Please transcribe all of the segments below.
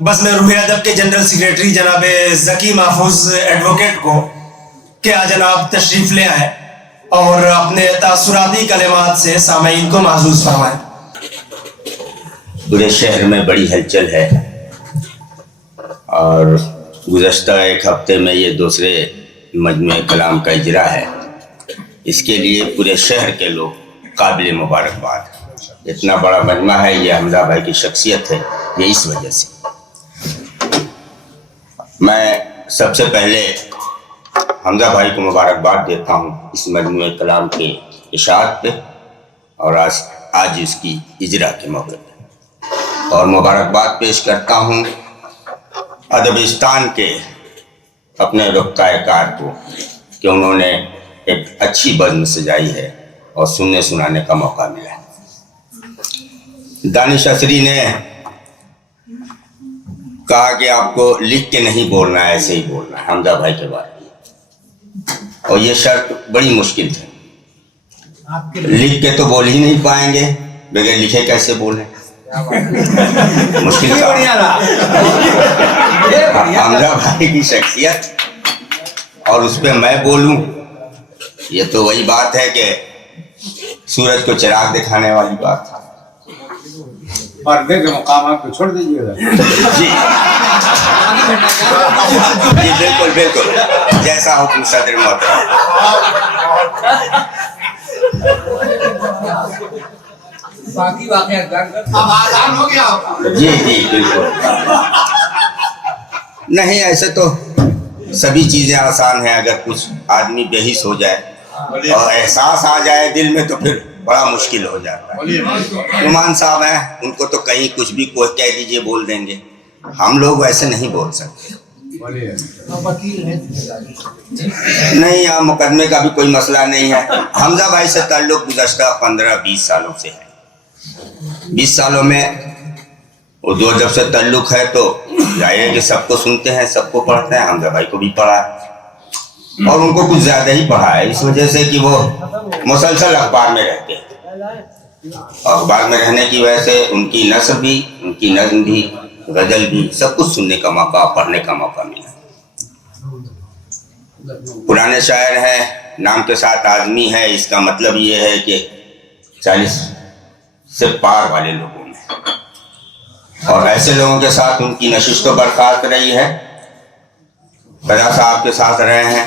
بس میں روح ادب کے جنرل سیکریٹری جناب ذکی محفوظ ایڈوکیٹ کو کیا جناب تشریف لے آئے اور اپنے تاثراتی کلمات سے سامعین کو محظوظ فرمائیں. پورے شہر میں بڑی ہلچل ہے اور گزشتہ ایک ہفتے میں یہ دوسرے مجموعہ کلام کا اجرا ہے. اس کے لیے پورے شہر کے لوگ قابل مبارکباد. اتنا بڑا مجمع ہے، یہ حمزہ بھائی کی شخصیت ہے، یہ اس وجہ سے. میں سب سے پہلے حمزہ بھائی کو مبارکباد دیتا ہوں اس مجموعہ کلام کے اشاعت پہ اور آج اس کی اجرا کے موقع پہ، اور مبارکباد پیش کرتا ہوں ادبستان کے اپنے رفقائے کار کو کہ انہوں نے ایک اچھی بزم سجائی ہے اور سننے سنانے کا موقع ملا ہے. دانش اسری نے کہا کہ آپ کو لکھ کے نہیں بولنا ہے، ایسے ہی بولنا ہے حمزہ بھائی کے بارے میں، اور یہ شرط بڑی مشکل تھی. لکھ کے تو بول ہی نہیں پائیں گے، بغیر لکھے کیسے بولیں؟ مشکل تھا. حمزہ بھائی کی شخصیت اور اس پہ میں بولوں، یہ تو وہی بات ہے کہ سورج کو چراغ دکھانے والی بات. پردے کے مقامات کو چھوڑ دیجیے گا. جی جی بالکل بالکل، جیسا حکم صدر محترم. باقی واقعات اب آسان ہو گیا. جی جی بالکل. نہیں، ایسے تو سبھی چیزیں آسان ہیں. اگر کچھ آدمی بےحس ہو جائے اور احساس آ جائے دل میں تو پھر بڑا مشکل ہو جاتا ہے. نعمان صاحب ہیں، ان کو تو کہیں کچھ بھی کوئی کہہ دیجئے بول دیں گے. ہم لوگ ویسے نہیں بول سکتے. نہیں، یہاں مقدمے کا بھی کوئی مسئلہ نہیں ہے. حمزہ بھائی سے تعلق گزشتہ 15-20 سالوں سے ہے. 20 سالوں میں اردو ادب سے تعلق ہے تو ظاہر ہے کہ سب کو سنتے ہیں، سب کو پڑھتے ہیں. حمزہ بھائی کو بھی پڑھا ہے اور ان کو کچھ زیادہ ہی پڑھا ہے، اس وجہ سے کہ وہ مسلسل اخبار میں رہتے ہیں. اخبار میں رہنے کی وجہ سے ان کی نثر بھی، ان کی نظم بھی، غزل بھی، سب کچھ سننے کا موقع، پڑھنے کا موقع ملا. پرانے شاعر ہیں، نام کے ساتھ آدمی ہے، اس کا مطلب یہ ہے کہ 40 سے پار والے لوگوں میں، اور ایسے لوگوں کے ساتھ ان کی نشست و برخاست رہی ہے. رضا صاحب کے ساتھ رہے ہیں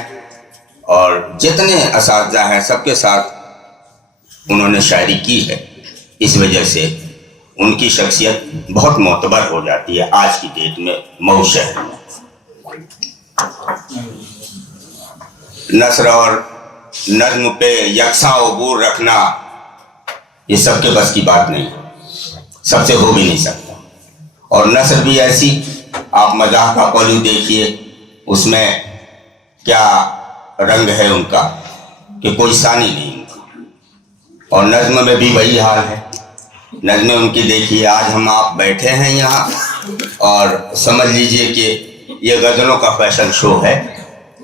اور جتنے اساتذہ ہیں سب کے ساتھ انہوں نے شاعری کی ہے. اس وجہ سے ان کی شخصیت بہت معتبر ہو جاتی ہے آج کی ڈیٹ میں مئو شہر میں. نثر اور نظم پہ یکساں عبور رکھنا یہ سب کے بس کی بات نہیں ہے، سب سے ہو بھی نہیں سکتا. اور نثر بھی ایسی، آپ مزاح کا پہلو دیکھیے، اس میں کیا رنگ ہے ان کا کہ کوئی ثانی نہیں ان کا. اور نظم میں بھی وہی حال ہے. نظمیں ان کی دیکھیے، آج ہم آپ بیٹھے ہیں یہاں اور سمجھ لیجئے کہ یہ غزلوں کا فیشن شو ہے.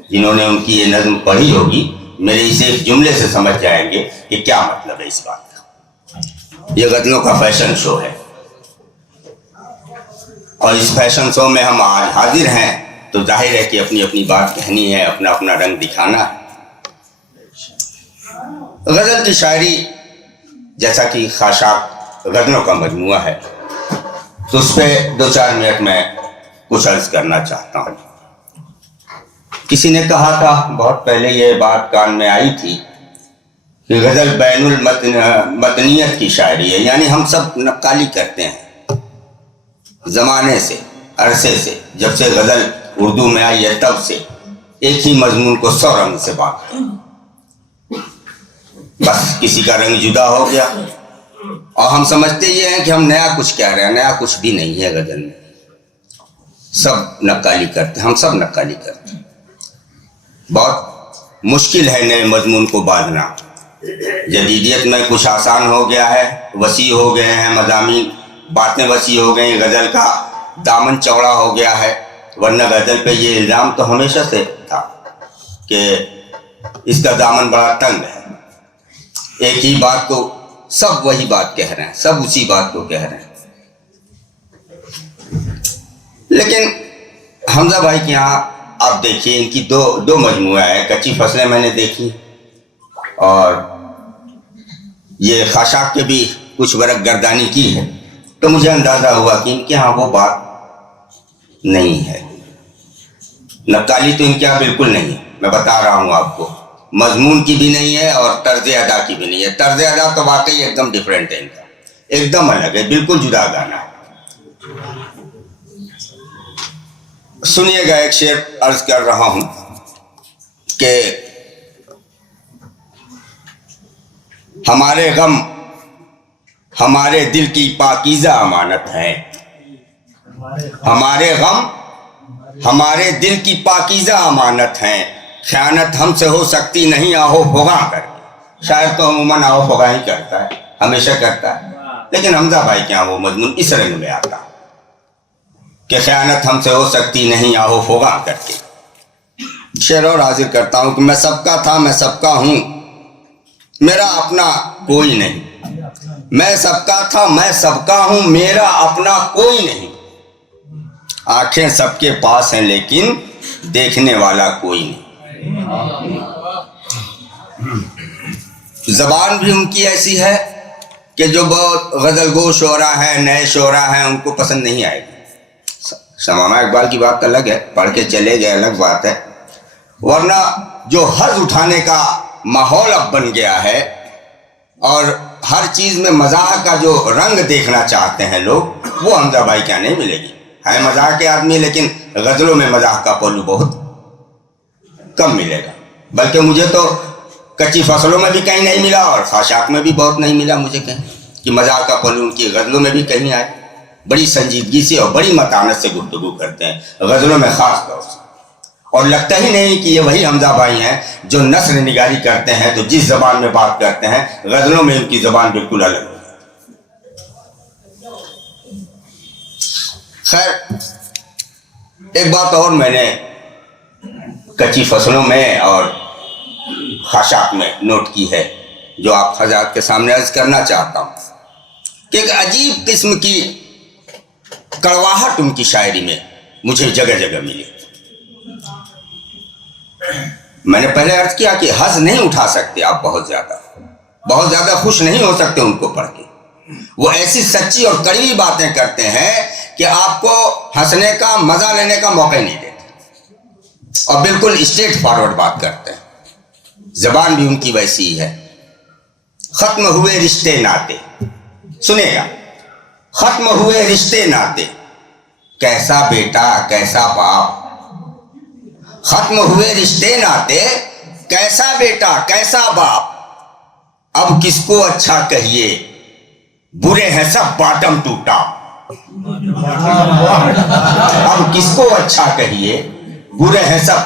جنہوں نے ان کی یہ نظم پڑھی ہوگی میرے اسے ایک جملے سے سمجھ جائیں گے کہ کیا مطلب ہے اس بات کا. یہ غزلوں کا فیشن شو ہے اور اس فیشن شو میں ہم آج حاضر ہیں تو ظاہر ہے کہ اپنی اپنی بات کہنی ہے، اپنا اپنا رنگ دکھانا ہے. غزل کی شاعری جیسا کہ خاشاک غزلوں کا مجموعہ ہے تو اس پہ 2-4 منٹ میں کچھ عرض کرنا چاہتا ہوں. کسی نے کہا تھا بہت پہلے، یہ بات کان میں آئی تھی کہ غزل بین المدنیت کی شاعری ہے، یعنی ہم سب نقالی کرتے ہیں زمانے سے، عرصے سے. جب سے غزل اردو میں آئی ہے تب سے ایک ہی مضمون کو 100 رنگ سے بانٹتے ہیں. بس کسی کا رنگ جدا ہو گیا اور ہم سمجھتے یہ ہیں کہ ہم نیا کچھ کہہ رہے ہیں. نیا کچھ بھی نہیں ہے غزل میں. سب نقالی کرتے ہیں، ہم سب نقالی کرتے ہیں. بہت مشکل ہے نئے مضمون کو باندھنا. جدیدیت میں کچھ آسان ہو گیا ہے، وسیع ہو گئے ہیں مضامین، باتیں وسیع ہو گئی، غزل کا دامن چوڑا ہو گیا ہے. ورنہ غزل پہ یہ الزام تو ہمیشہ سے تھا کہ اس کا دامن بڑا تنگ ہے. ایک ہی بات کو سب وہی بات کہہ رہے ہیں، سب اسی بات کو کہہ رہے ہیں. لیکن حمزہ بھائی کے یہاں آپ دیکھیے ان کی دو مجموعہ ہے. کچی فصلیں میں نے دیکھی اور یہ خاشاک کے بھی کچھ ورق گردانی کی ہے, تو مجھے اندازہ ہوا کہ ان کے یہاں وہ بات نہیں ہے. نقالی تو ان کے یہاں بالکل نہیں ہے, میں بتا رہا ہوں آپ کو. مضمون کی بھی نہیں ہے اور طرز ادا کی بھی نہیں ہے. طرز ادا تو واقعی ایک دم ڈفرینٹ ہے ان کا, ایک دم الگ ہے, بالکل جدا گانا ہے. سنیے گا ایک شعر عرض کر رہا ہوں کہ ہمارے غم ہمارے دل کی پاکیزہ امانت ہے. ہمارے غم ہمارے دل کی پاکیزہ امانت ہیں. خیانت ہم سے ہو سکتی نہیں آہو فغاں کر. شاعر تو عموماً آہو فغاں ہی کرتا ہے, ہمیشہ کرتا ہے, لیکن حمزہ بھائی کے یہاں وہ مضمون اس رنگ میں آتا کہ خیانت ہم سے ہو سکتی نہیں آہو فغاں کر کے. شعر اور حاضر کرتا ہوں کہ میں سب کا تھا میں سب کا ہوں, میرا اپنا کوئی نہیں. میں سب کا تھا میں سب کا ہوں, میرا اپنا کوئی نہیں. آنکھیں سب کے پاس ہیں لیکن دیکھنے والا کوئی نہیں. زبان بھی ان کی ایسی ہے کہ جو بہت غزل گو شعراء ہیں, نئے شعراء ہیں, ان کو پسند نہیں آئے گی. شمامہ اقبال کی بات الگ ہے, پڑھ کے چلے گئے الگ بات ہے, ورنہ جو حظ اٹھانے کا ماحول اب بن گیا ہے اور ہر چیز میں مزاح کا جو رنگ دیکھنا چاہتے ہیں لوگ, وہ حمزہ بھائی کیا نہیں ملے گی. ہے مزاح کے آدمی لیکن غزلوں میں مزاح کا پہلو بہت کم ملے گا. بلکہ مجھے تو کچی فصلوں میں بھی کہیں نہیں ملا اور خاشاک میں بھی بہت نہیں ملا مجھے کہیں کہ مزاح کا پہلو ان کی غزلوں میں بھی کہیں آئے. بڑی سنجیدگی سے اور بڑی متانت سے گفتگو کرتے ہیں غزلوں میں خاص طور سے, اور لگتا ہی نہیں کہ یہ وہی حمزہ بھائی ہیں جو نثر نگاری کرتے ہیں تو جس زبان میں بات کرتے ہیں غزلوں میں ان کی زبان بالکل الگ ہے. خیر, ایک بات اور میں نے کچی فصلوں میں اور خاشاک میں نوٹ کی ہے جو آپ حضرات کے سامنے عرض کرنا چاہتا ہوں کہ ایک عجیب قسم کی کڑواہٹ ان کی شاعری میں مجھے جگہ جگہ ملی. میں نے پہلے عرض کیا کہ حظ نہیں اٹھا سکتے آپ بہت زیادہ خوش نہیں ہو سکتے ان کو پڑھ کے. وہ ایسی سچی اور کڑوی باتیں کرتے ہیں کہ آپ کو ہنسنے کا مزہ لینے کا موقع نہیں دیتے, اور بالکل اسٹریٹ فارورڈ بات کرتے ہیں. زبان بھی ان کی ویسی ہی ہے. ختم ہوئے رشتے ناتے, سنے گا, ختم ہوئے رشتے ناتے, کیسا بیٹا کیسا باپ. ختم ہوئے رشتے ناتے, کیسا بیٹا کیسا باپ. اب کس کو اچھا کہیے, برے ہیں سب باٹم ٹوٹا. اب کس کو اچھا کہیے, برے ہیں سب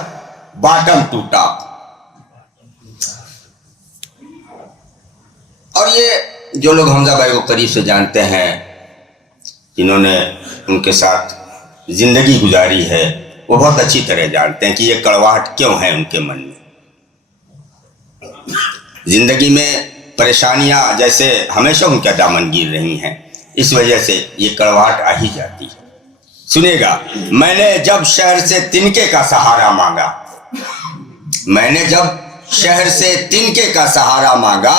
باٹم ٹوٹا. اور یہ جو لوگ حمزہ بھائی کو قریب سے جانتے ہیں, جنہوں نے ان کے ساتھ زندگی گزاری ہے, وہ بہت اچھی طرح جانتے ہیں کہ یہ کڑواہٹ کیوں ہے ان کے من میں. زندگی میں پریشانیاں جیسے ہمیشہ ان کا دامن گیر رہی ہیں, اس وجہ سے یہ کڑواہٹ آ ہی جاتی ہے. سنیے گا, میں نے جب شہر سے تنکے کا سہارا مانگا, میں نے جب شہر سے تنکے کا سہارا مانگا,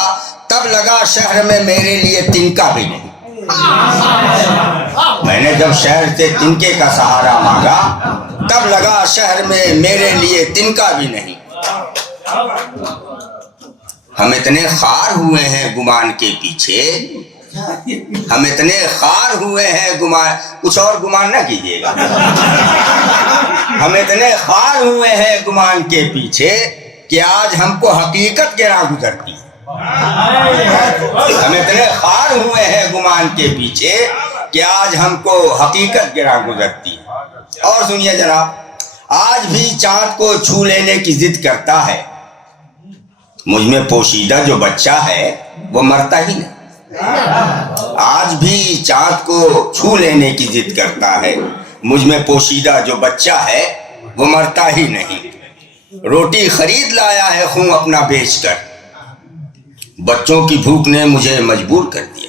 تب لگا شہر میں میرے لیے تنکا بھی نہیں. میں نے جب شہر سے تنکے کا سہارا مانگا, تب لگا شہر میں میرے لیے تنکا بھی نہیں. ہم اتنے خار ہوئے ہیں گمان کے پیچھے, ہم اتنے خار ہوئے ہیں گمان, کچھ اور گمان نہ کیجیے گا. ہم اتنے خار ہوئے ہیں گمان کے پیچھے کہ آج ہم کو حقیقت گراں گزرتی. ہم اتنے خار ہوئے ہیں گمان کے پیچھے کہ آج ہم کو حقیقت گراں گزرتی. اور سنیے جناب, آج بھی چاند کو چھو لینے کی ضد کرتا ہے. مجھ میں پوشیدہ جو بچہ ہے وہ مرتا ہی نہیں. آج بھی چاند کو چھو لینے کی ضد کرتا ہے. مجھ میں پوشیدہ جو بچہ ہے وہ مرتا ہی نہیں. روٹی خرید لایا ہے خون اپنا بیچ کر, بچوں کی بھوک نے مجھے مجبور کر دیا.